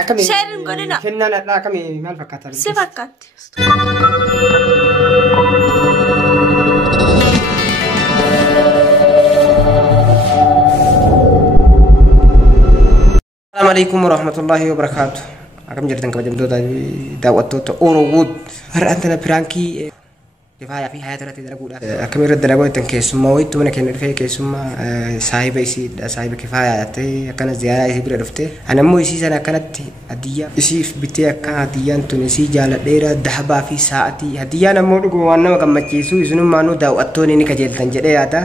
Sharing godina. Kenna la kami mal fakata. Si fakkat. Assalamualaikum warahmatullahi wabarakatuh. Akam jirtan kabajamtoota daawwattoota Orowood. Har'a antana pirankii kifaya fi hayata irratti dalaguudha. Akkam irratti dalagoo ittiin keessummaa wayittu mana keenya dhufee keessummaa saahiba isiidha. Saahiba kifaya ta'ee akkana ziyaaraa isii bira dhufte. Ani ammoo isii sana akkanatti hadiyyaa isiif bitee akka hadiyyaan tun isii jaaladheera dahabaa fi sa'atii. Hadiyyaan ammoo dhuguma waan nama gammachiisu isinummaanuu daawwattoonni ni kajeeltan jedhee yaada.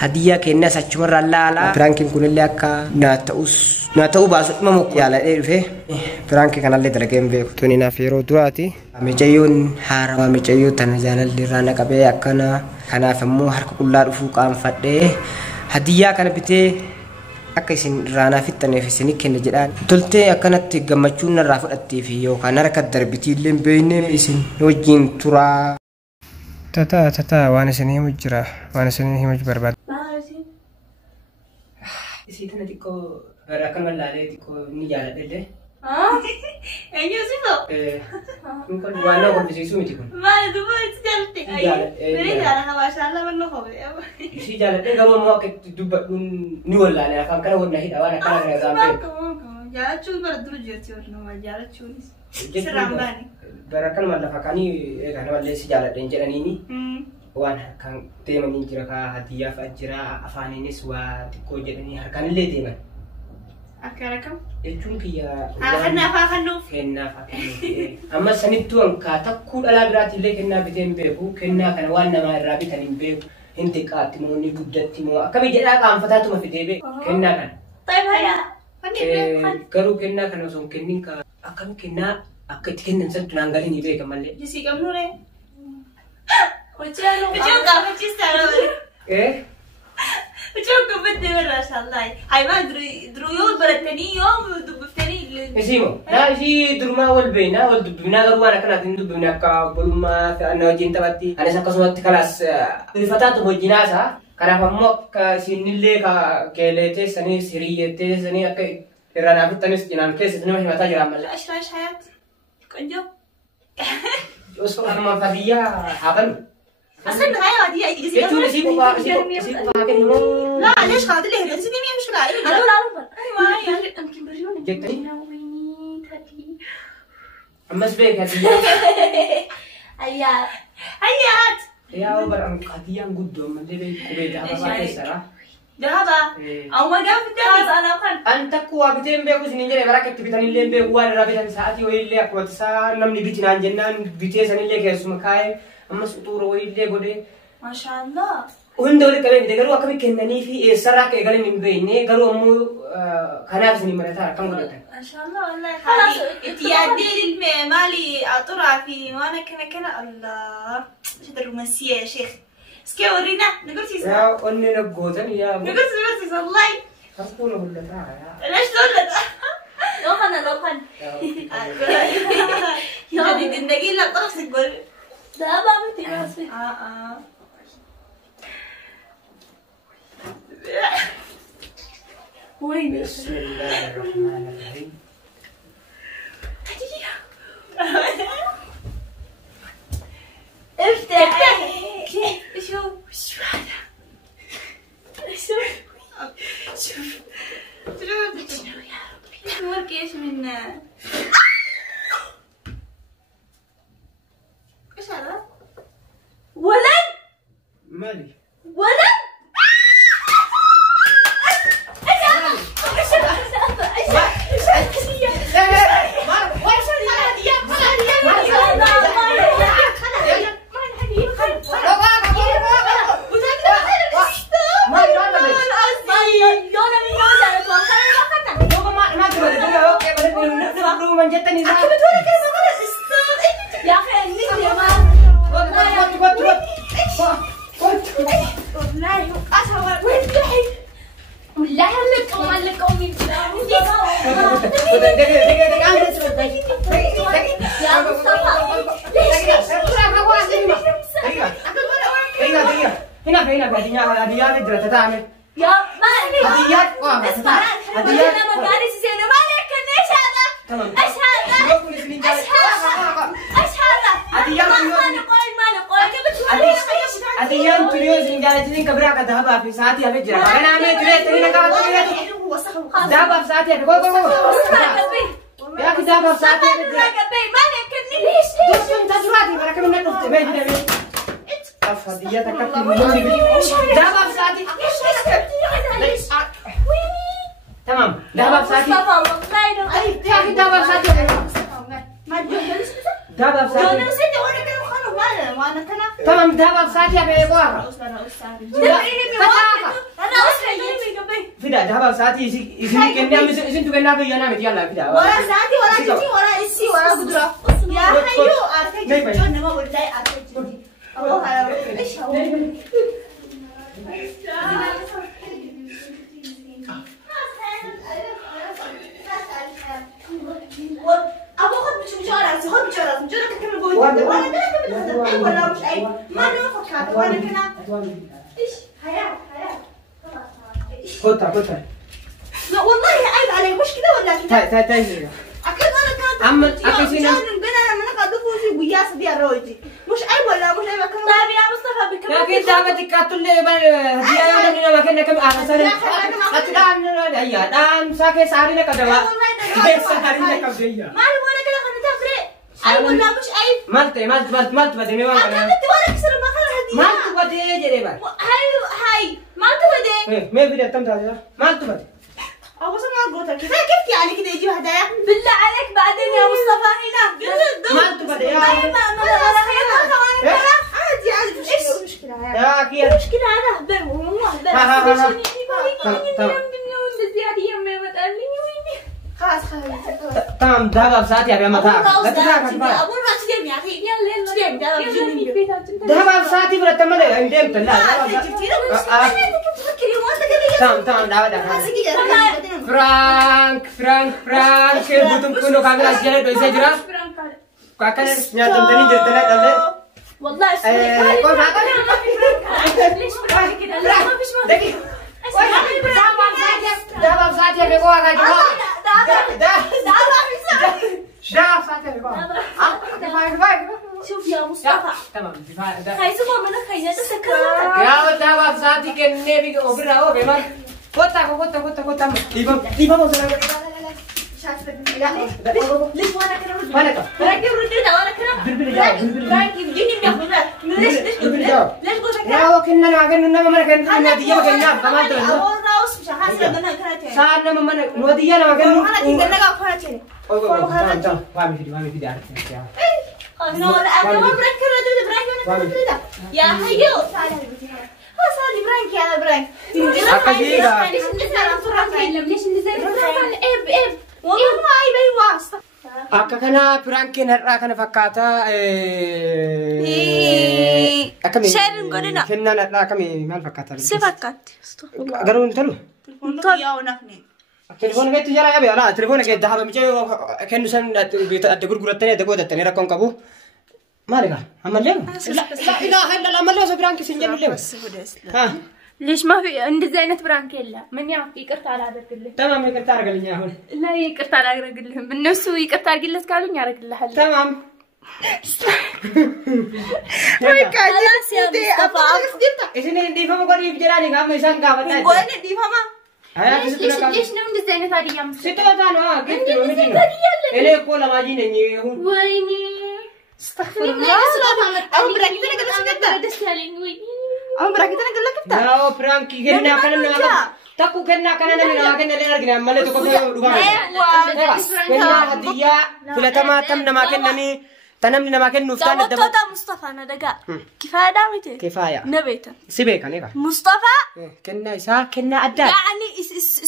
Hadiyaa kennas achumarraa laala. Piraankiin kunillee akka naa ta'uu baasu dhuma mukti jaaladhee dhufe. Piraankii kanallee dalageen beeku. Tuni naaf yeroo duraati. Micayyoon haarawaa micayyoo tana jaalalli irraa naqabee akkana. Kanaaf ammoo harka qullaa dhufuu qaanfadhee hadiyaa kana bitee akka isin irraa naaf fixxaneef isinii kenna jedhaan. Toltee akkanatti gammachuun narraa fudhatteef yookaan harka darbitiillee beeknee isin wajjin turaa. Tata waan isin himu jira. Waan isin himu barbaada. Isi tana xiqqoo akkan wallaalee xiqqoo ni jaaladhe. Eenyuusitu? Kun waan nama kolfisiisuu miti kun. Maali duuba itti jaallatte? Birii jaalala maashaallah wanna kobe. Isi jaaladhe garuu ammoo akka itti dubbadhuun ni wallaalee afaan kana wanna hidha waan akkana kana irraa beeku. Jaalachuun bara dura jirti warra nama jaalachuunis. Sirraan baani. Bara akkanuma lafa kaanii egaa namallee si jaaladheen jedhaniini. Waan kan deemanii jira kaa hadiyyaa fa'a jira afaaniinis waa xiqqoo jedhanii harkaanillee deeman. Akkana kam? Jechuun kiyya. Kennaaf haa kennuuf. Kennaaf haa kennuuf. Amma sanittuu ankaa takkuu dhalaa biraatiillee kennaa bitee hin beeku. Kennaa kana waan namaa irraa bitan hin beeku. Hin xiqqaatti moo ni guddatti moo akkamii jedhaa qaanfataatuma fidee beeku. Kennaa kana. Ta'ifayaa. Garuu kennaa kana osoo hin kennin akkamii kennaa akka itti kennan sanatti naan galiin ni beeka malee. Jisii qabnuure. Bichuun gaafachiisaa Bichuun gubbattee barraashaallah. Hayimaa duruu yoo barattanii yoo dubbiftanii. Isiimo. Naa isii durumaa wal beeknaa wal dubbifnaa garuu waan akkanaatiin dubbifne akka obbolummaa fe'annaa wajjin taphatti. Anis akkasumatti kalaas ifataatu hojjinaasaa. Kanaaf ammoo akka isinillee keelee teessanii siriyyee teessanii akka irra naafittanis cinaan keessatti nama himataa jiraan malee. Ashraa shaayat. Qonjoo. Osoo amma hadiyyaa haa kennu. أصلاً هاي عادية يجي يجون يسيبوا كأنهم لا ليش هذا اللي هي سيدي مين مشكلة أنا لا أعرف ما يعني يمكن بريون جتني ويني تدي أما سبيك هدية هيا هيات يا أوبر أم هدية قدوم اللي بيكوبي ذهب ما تسرع ذهب أو ما جاب ذهب أنا كان أنت كوا بتين بيكو سنينجر براك تبي تاني اللي بيكو أنا رابي تاني ساعتي ويلي أكو تسا نمني بيتنا جنان بيتي سني اللي كيسوم كاي أما سطور ويلي قولي ما شاء الله وهم دولة كمان بدي قالوا أكمل كنني في سرعة كقولي من بيني قالوا أمو خناف سني مرتها كم قلت ما شاء الله والله خلاص تيادي المالي أطرع في وانا كنا الله شد الرومانسية يا شيخ سكي ورينا نقول سيسا يا أني نقولن يا نقول سيسا والله أقول ولا تعال ليش دولة لو خن يا دي النجيل لا طرف تقول ده بعمل تجاسي وين بسم الله الرحمن الرحيم افتح شوف هذا شوف شنو يا ربي شوف ايش من ايش هذا ولد مالي ولد هديات جرت تعمل يا ما هديات اسمع هديات ما قال سيسي ما لك ليش هذا تمام ذهب في ساعتي يا فجرة أنا عملت ريت هنا قاعد ذهب في ساعتي يا فجرة يا أخي ذهب في ساعتي يا فجرة ما نكني ليش أنت جراتي ما كم من نقطة بيجي نبي أفضيتك كتير ذهب في ساعتي تمام ذهب في ساعتي يا أخي ذهب في ساعتي ما تجوز ذهب في ساعتي انا نسيت وانا كانوا خلوا وانا كنا تمام ذهب في ساعتي يا فجرة فدا ذهب في ساعتي يسير كنا يسير تقولنا في يوم نامي يلا فدا ولا ساعتي ولا جدي ولا إسي ولا قدرة يا حيو أركج جون ما ولا أركج الله على إيش هو أبو خد مش مجرد خد مجرد كم بقول ولا ده أي ولا مش أي ما نفكر ولا كنا إيش حياة كوتا لا والله عيب علي مش كده ولا كده تاي أكيد أنا كانت عم أكيسينا بنا لما نقعد فوزي وياس دي الروجي مش عيب ولا مش عيب كم طيب يا مصطفى بكم لكن دابتك كاتل لي هدية يومنا ما كنا كم أحسن أتدان هيا دام ساكي سارينا كذا سارينا كذا ما أنا ولا كده خلنا تفرق عيب ولا مش عيب مالت بدي ما أنا كنت ولا كسر ما خلنا هدية مالت بدي جريبا هاي ما تودي ما في دتم تاجا مالت بدي أبو سمع قلت كيف يعني كده يجوا هدايا بالله عليك بعدين يا مصطفى هنا مالت بدي يا عادي ايش المشكلة يا أخي المشكلة أنا أهبل ومو أهبل خلاص تمام ذهب ساعتي يا متى لا تزعل أبو ما تجيب يا أخي ذهب ساعتي ولا تملي عندهم تلا تمام فرانك بوتم كله كامل أجل بيسا جرا كاكن نياتم تاني جرتنا تلا والله ليش فرانك كده لا ما فيش ما ذهب ساعتي يا بيقوا يا جماعة شوف يا مصطفى تمام هاي سمو منك هاي ده سكرت يا ذهب ساعتي كنني بيجي أوبرا هو بيمان كوتا ديبا ليش وانا كده فرانك ردي ده وانا كده فرانك يجيني بياخذ ليش قلت كده يا وكنا نعمل ما كان نوديه ما كنا كمان تقول الراوس مش حاسه ان انا كانت ساعة ما نوديه ما كان انا كنا نقع كانت وامي في انا ما برانك كده يا حيو صالي برانك يا برانك ليش نزل اب والله ما عيب واسطه akka kana prankiin har'aa kana fakkaata akkami sharing godina kennaan har'aa akkami maal fakkaata si fakkaatti garuu hin talu yaa'u nafni telefoona keetti jala yaabee ala telefoona kee dhahaba michee kennu san adda gurgurattanii adda gootattanii rakkoon qabu maali gaa ammallee ilaaha illa ammallee osoo prankiin sin jennullee ليش ما في عندي زينة برانك إلا من يعرف يقرط على هذا كله تمام يقرط على قلني هون لا يقرط على قلهم بالنفس ويقرط على قلة قالوا يعرف قلة حل تمام خلاص يا مصطفى إذن دي فما قريب جلاني قام يسان قابتنا قولي دي فما ليش نمد زينة هذه يا مصطفى ستة تانوا قلت له مدينة إليه كولا ما جيني هون ويني استغفر الله أو براكي تنا قلت كده لا برانكي كنا تكو كنا نمنا كنا لنرجع مالي تكو دوغان كنا هدية فلتما تمنا ما كنا ني تنمنا ما كنا نفتان الدم مصطفى أنا دقا كفاية دامتي كفاية نبيتا سيبك أنا مصطفى كنا إسا كنا أدى يعني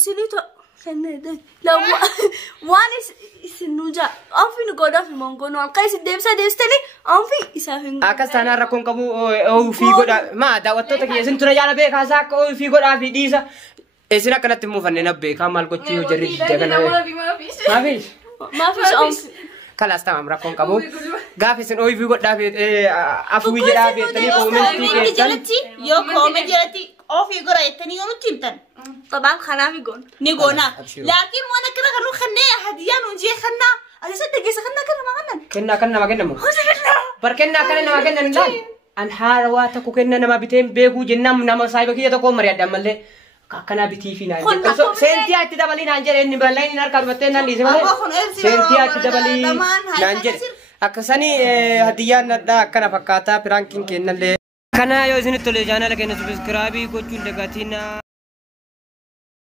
سليتو كنا ده لو واني سنوجا أم في نقودا في مونغونو أم كاي ديبستني أم في إسافين أكاس أنا ركون كابو أو في قودا ما دعوتو تكي يسن ترى جانا بيك هساك أو في قودا في ديسا إسنا كنا تمو فننا بيك هامال كوتشيو جري جانا ما فيش أم خلاص تمام ركون كابو غافي سن أو في قودا في أفوي جرا في تاني كومنت جلتي يو كومنت جلتي أو في قودا يتني يوم تيمتن طبعا خنا في جون نيجونا لكن وانا كده خلو خنيه هديان ونجي خنا أنا صدق جيس خنا كنا ما كنا كنا ما كنا مو بركنا كنا ما كنا نلا an harawaa takku kenna nama biteen beekuu jennaan nama saayiba kiyya tokko mari'adhaan mallee akkana bitii fi naan jedhe seentii itti dabalii naan jedhe inni bal'aa inni harkaa dubattee naan dhiise malee seentii itti dabalii naan jedhe akkasanii hadiyyaan addaa akkana fakkaataa piraankiin kennallee kana yoo isinitti tole chaanala keenya subscribe gochuun dagatiin